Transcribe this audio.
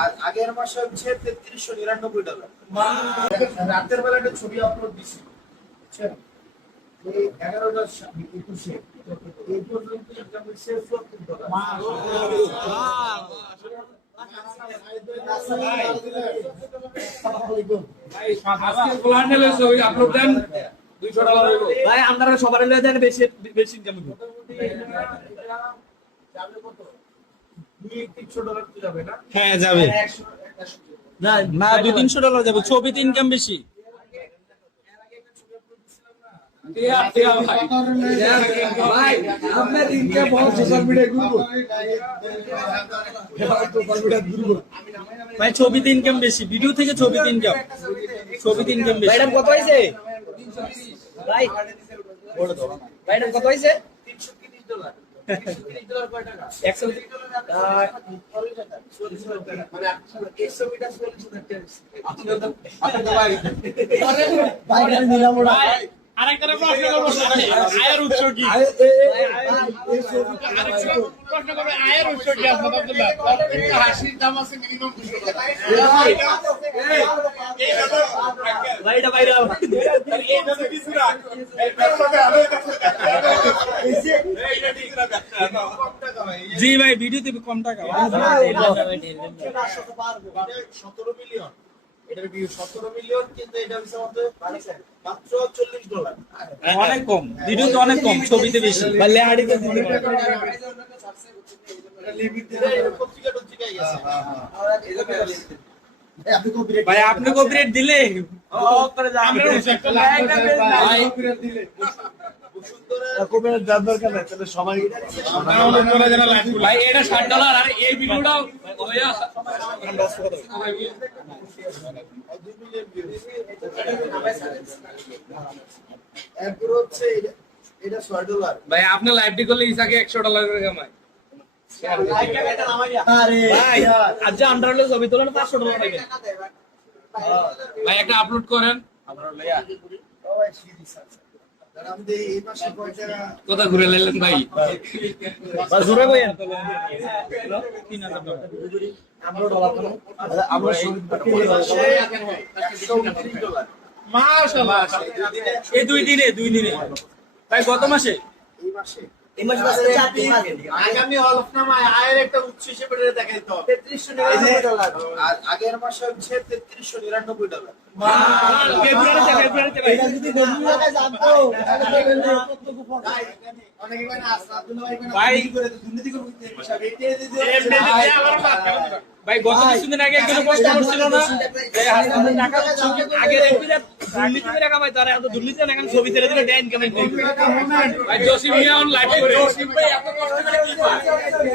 আর আগের মাসে হচ্ছে $3399। রাতের বেলা একটা ছবি আপলোড দিছি, বুঝছেন? এই 11/21 এই পর্যন্ত ইনকাম হচ্ছে $74। ভাই আপনারা সবার দেন বেশি বেশি ইনকাম করব। হ্যাঁ যাবে না না, $200-300 যাবে। ছবিতে ইনকাম বেশি। ভাই আপনার ইনকাম বহুত সোশ্যাল মিডিয়ায় ঘুরবো। ভাই ছবিতে ইনকাম বেশি, ভিডিও থেকে ছবিতে ইনকাম, ছবিতে ইনকাম বেশি। ম্যাডাম কত হইছে ভাই? ম্যাডাম কত হইছে? $330। কয় টাকা? 100 মানে এই ছবিটা 40,000 টাকা। আরেকটা প্রশ্ন করবো, আয়ের উৎস কি? প্রশ্ন করবে আয়ের উৎস কি আপনার আব্দুল্লাহ? হাসির দাম আছে মিনিমাম ভাইটা বাইরে জি ভাই, ভিডিওতে কম টাকা। 17 মিলিয়ন, এটার ভিউ 17 মিলিয়ন, কিন্তু এটা হচ্ছে মাত্র $40। অনেক কম, ভিডিওতে অনেক কম, ছবিতে বেশি। বললে হাড়িতে দিতে পত্রিকা টত্রিকায় গেছে। ভাই আপনি কপিরাইট দিলে ভাই এটা $60 আর এই ভিডিওটাও এরপর হচ্ছে এটা $6। ভাই আপনি লাইভটি করলে ইসাকে $100 করে কামায়। আরে ভাই আজ আন্ডার হলে ছবি তোলেন $500 টাকা। ভাই একটা আপলোড করেন। এই মাসে কয় টাকা? কথা ঘুরে লাইলেন ভাই। বাস জোরে কইেন $3000। আমরা ডলার কেন আমরা $129। মাশাআল্লাহ, এই দুই দিনে ভাই গত মাসে এই মাসে এই মাসে আগামী হলফনামায় আয়ের একটা উৎস হিসেবে দেখাইতে হবে। $3399। আর আগের মাসে হচ্ছে $3399। ফেব্রুয়ারিতে ভাই এটা যদি ফেব্রুয়ারিতে জানতো অনেকে কয় না আসাদুল্লাহ ভাই ভাই করে দুর্নীতি করে হিসাব এইটাই দিতে ভাই গত কিছুদিন আগে একজন প্রশ্ন করছিল না এই হাসানের টাকা আগে দেখবি যে দুর্নীতি করে কামাই, তারা এত দুর্নীতি না, এখন ছবি ছেড়ে দিলে দেন কামাই। ভাই জসিম মিয়া অন লাইভ করে, জসিম ভাই এত কষ্ট করে কি করে?